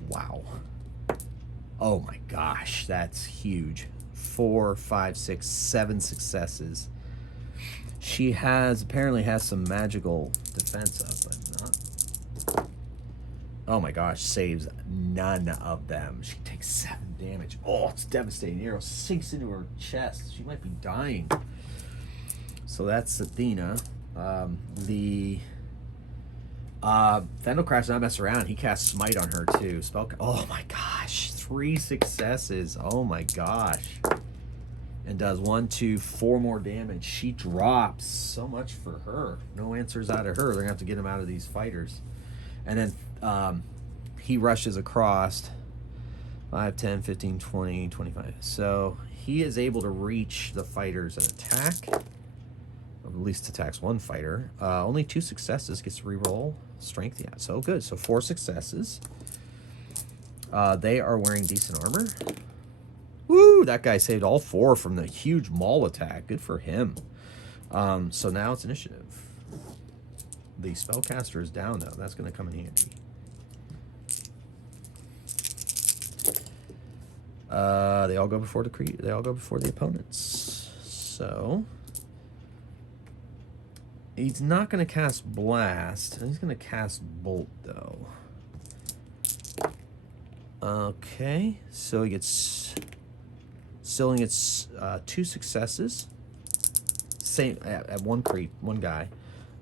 Wow. Oh my gosh, that's huge. 4, 5, 6, 7 successes. She apparently has some magical defense up, but not. Oh my gosh, saves none of them. She takes 7 damage. Oh, it's devastating. The arrow sinks into her chest. She might be dying. So that's Athena. The Thendal Crash not mess around. He casts Smite on her too. Oh my gosh, 3 successes. Oh my gosh. And does 1, 2, 4 more damage. She drops. So much for her. No answers out of her. They're gonna have to get him out of these fighters. And then he rushes across 5, 10, 15, 20, 25. So he is able to reach the fighters and attack. Or at least attacks 1 fighter. Only 2 successes. Gets to reroll strength. Yeah, so good. So 4 successes. They are wearing decent armor. Woo! That guy saved all 4 from the huge maul attack. Good for him. So now it's initiative. The spellcaster is down, though. That's going to come in handy. They all go before the opponents. So he's not going to cast Blast. He's going to cast Bolt, though. Okay, so he gets... Still only gets 2 successes. Same at one guy.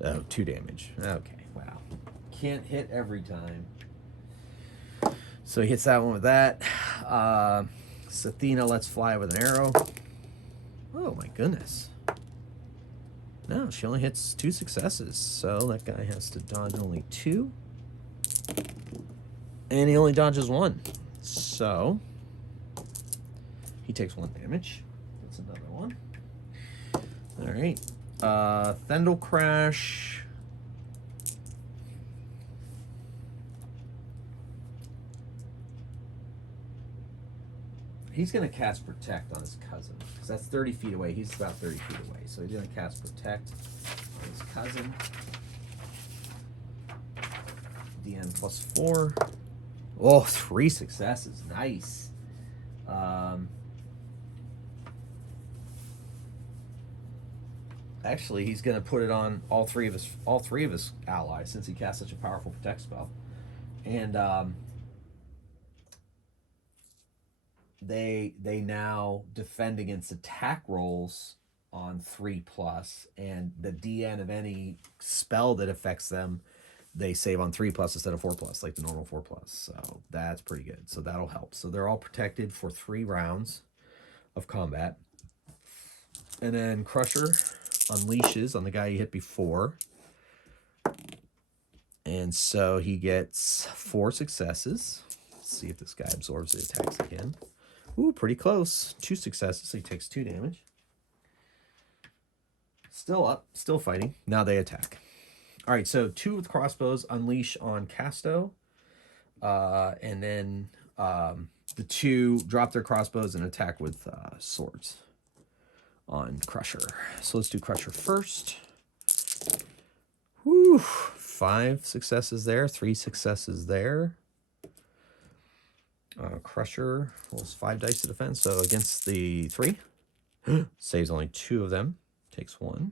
Oh, 2 damage. Okay, wow. Can't hit every time. So he hits that one with that. Sathina lets fly with an arrow. Oh my goodness. No, she only hits 2 successes. So that guy has to dodge only 2. And he only dodges 1. So he takes 1 damage. That's another one. Alright. Thendal Crash. He's going to cast Protect on his cousin. Because that's 30 feet away. He's about 30 feet away. So he's going to cast Protect on his cousin. DN plus 4. Oh, 3 successes. Nice. Actually, he's going to put it on all three of his allies since he cast such a powerful Protect spell. And they now defend against attack rolls on 3+, and the DN of any spell that affects them, they save on 3+ instead of 4+, like the normal 4+. So that's pretty good. So that'll help. So they're all protected for 3 rounds of combat. And then Crusher unleashes on the guy you hit before. And so he gets 4 successes. Let's see if this guy absorbs the attacks again. Ooh, pretty close. 2 successes, so he takes 2 damage. Still up, still fighting. Now they attack. All right, so 2 with crossbows unleash on Casto. And then the 2 drop their crossbows and attack with swords on Crusher. So let's do Crusher first. Whew, 5 successes there, 3 successes there. Crusher rolls 5 dice to defend, so against the 3, saves only 2 of them, takes 1.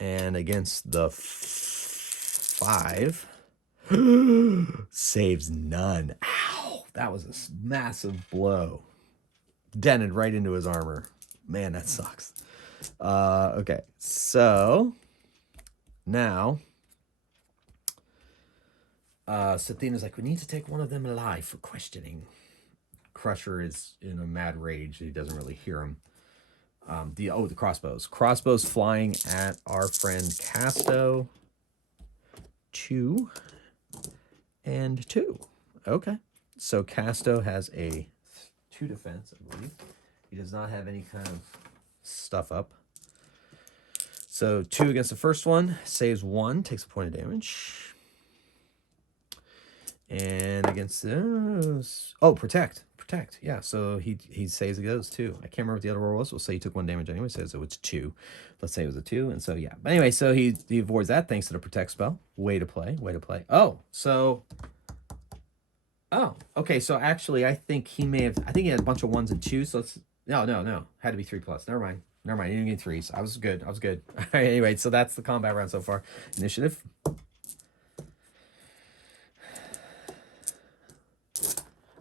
And against the 5, saves none. Ow, that was a massive blow. Dented right into his armor. Man, that sucks. Okay, so now Sathina's like, we need to take one of them alive for questioning. Crusher is in a mad rage. He doesn't really hear him. The crossbows. Crossbows flying at our friend Casto. 2 and 2. Okay. So Casto has a 2 defense, I believe. He does not have any kind of stuff up. So 2 against the first one. Saves 1. Takes a point of damage. And against those... Oh, Protect. Protect. Yeah, so he saves it goes too. I can't remember what the other roll was. We'll say he took 1 damage anyway, so it's 2. Let's say it was a 2, and so yeah. But anyway, so he avoids that thanks to the Protect spell. Way to play. Oh, so... Oh, okay, so actually I think he had a bunch of 1s and 2s, so it's... No. Had to be 3+. Never mind. He didn't get 3s. I was good. All right, anyway, so that's the combat round so far. Initiative.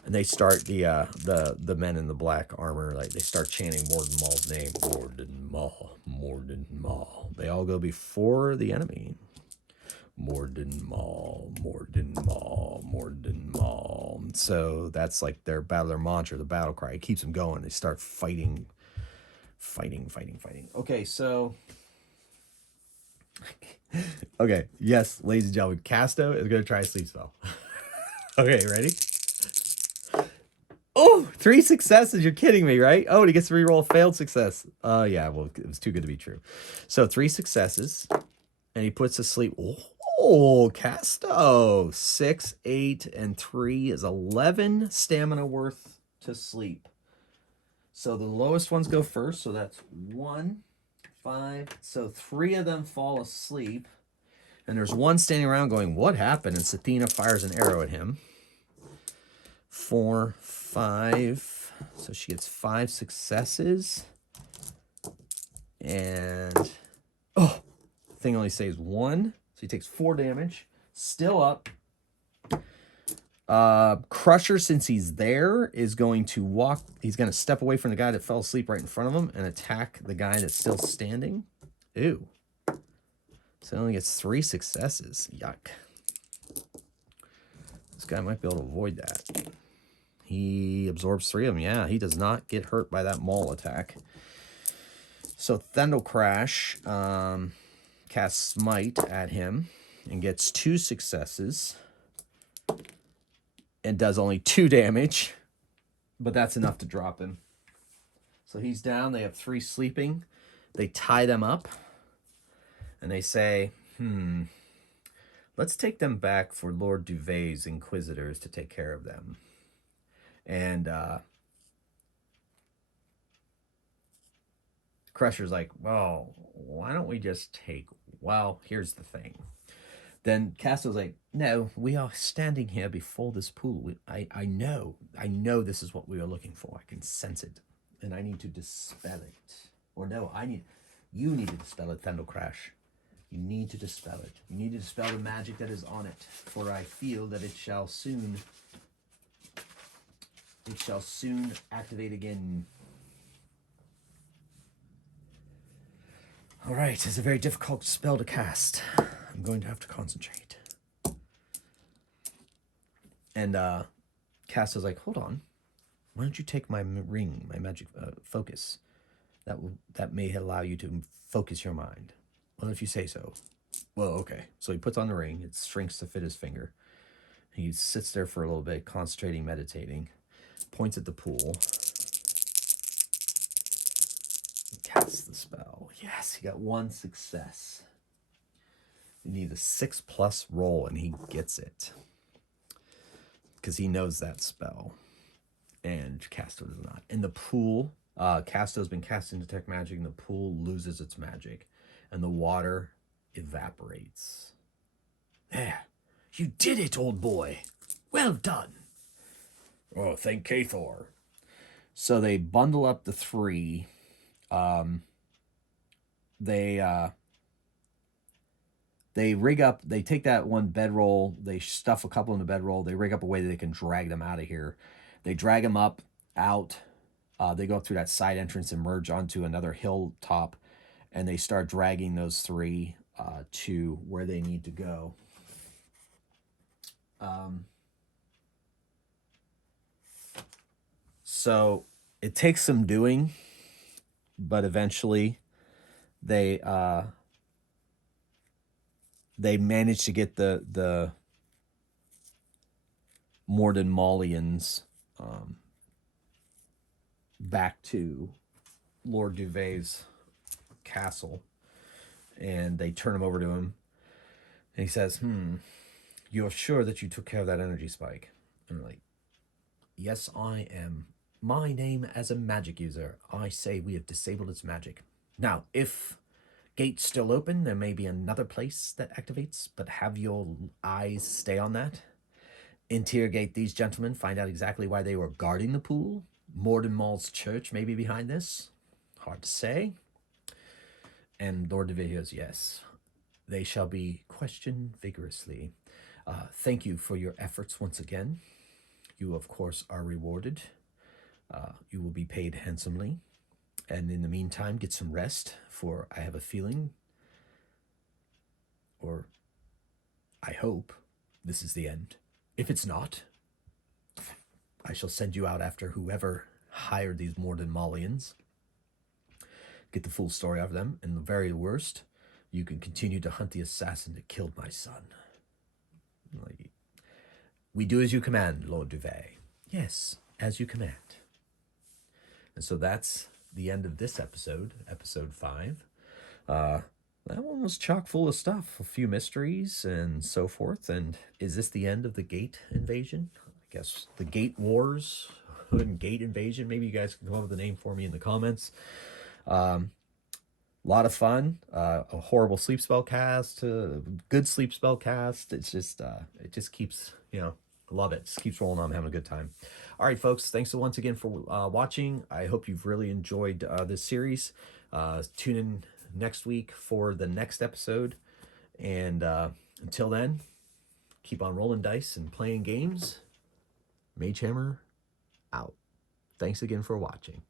And they start the men in the black armor, like they start chanting Morden Maul's name. Morden Maul. They all go before the enemy. Morden Maul. So that's like their mantra, the battle cry. It keeps them going. They start fighting. Okay, so... Okay, yes, ladies and gentlemen, Casto is going to try a sleep spell. Okay, ready? Oh, 3 successes. You're kidding me, right? Oh, and he gets to reroll a failed success. Oh, yeah, well, it was too good to be true. So 3 successes, and he puts to sleep. Oh, Casto. 6, 8, and 3 is 11 stamina worth to sleep. So the lowest ones go first, so that's 1, 5. So 3 of them fall asleep, and there's 1 standing around going, what happened? And Sathina fires an arrow at him. 4, 5. So she gets 5 successes. And oh, thing only saves 1. So he takes 4 damage. Still up. Crusher, since he's there, is going to walk. He's going to step away from the guy that fell asleep right in front of him and attack the guy that's still standing. Ooh. So he only gets 3 successes. Yuck. This guy might be able to avoid that. He absorbs 3 of them. Yeah, he does not get hurt by that maul attack. So Thundel Crash casts Smite at him and gets 2 successes. And does only 2 damage. But that's enough to drop him. So he's down. They have 3 sleeping. They tie them up. And they say, let's take them back for Lord Duvet's Inquisitors to take care of them. And Crusher's like, well, why don't we just take... Well, here's the thing. Then Castro's like, no, we are standing here before this pool. I know this is what we are looking for. I can sense it. And I need to dispel it. Or no, you need to dispel it, Thundel Crash. You need to dispel it. You need to dispel the magic that is on it. For I feel that it shall soon activate again. All right, it's a very difficult spell to cast. I'm going to have to concentrate. And Casto's like, hold on. Why don't you take my ring, my magic focus? That may allow you to focus your mind. Well, if you say so. Well, okay. So he puts on the ring. It shrinks to fit his finger. He sits there for a little bit, concentrating, meditating. Points at the pool. Casts the spell. Yes, he got 1 success. You need a 6+ roll, and he gets it. Because he knows that spell. And Casto does not. In the pool, Casto's been casting Detect Magic, and the pool loses its magic. And the water evaporates. There. You did it, old boy. Well done. Oh, thank Cathor. So they bundle up the 3. They rig up, they take that one bedroll, they stuff a couple in the bedroll, they rig up a way that they can drag them out of here. They drag them out. They go up through that side entrance and merge onto another hilltop, and they start dragging those 3 to where they need to go. So it takes some doing, but eventually they manage to get the Morden Maulians back to Lord Duvet's castle, and they turn him over to him, and he says, you're sure that you took care of that energy spike? And I'm like, yes, I am. My name as a magic user, I say we have disabled its magic. Now, if gate's still open, there may be another place that activates, but have your eyes stay on that. Interrogate these gentlemen, find out exactly why they were guarding the pool. Morden Mall's church may be behind this. Hard to say. And Lord Duvet goes, yes, they shall be questioned vigorously. Thank you for your efforts once again. You, of course, are rewarded. You will be paid handsomely. And in the meantime, get some rest, for I have a feeling, or I hope, this is the end. If it's not, I shall send you out after whoever hired these Morden Maulians. Get the full story of them, and the very worst, you can continue to hunt the assassin that killed my son. Like, we do as you command, Lord Duvet. Yes, as you command. And so that's the end of this episode, episode 5. That one was chock full of stuff, a few mysteries and so forth. And is this the end of the Gate invasion? I guess the Gate Wars and Gate Invasion. Maybe you guys can come up with a name for me in the comments. A lot of fun. A horrible sleep spell cast, good sleep spell cast. It's just it just keeps, Love it. Just keeps rolling on. I'm having a good time. All right, folks. Thanks once again for watching. I hope you've really enjoyed this series. Tune in next week for the next episode. And until then, keep on rolling dice and playing games. Magehammer out. Thanks again for watching.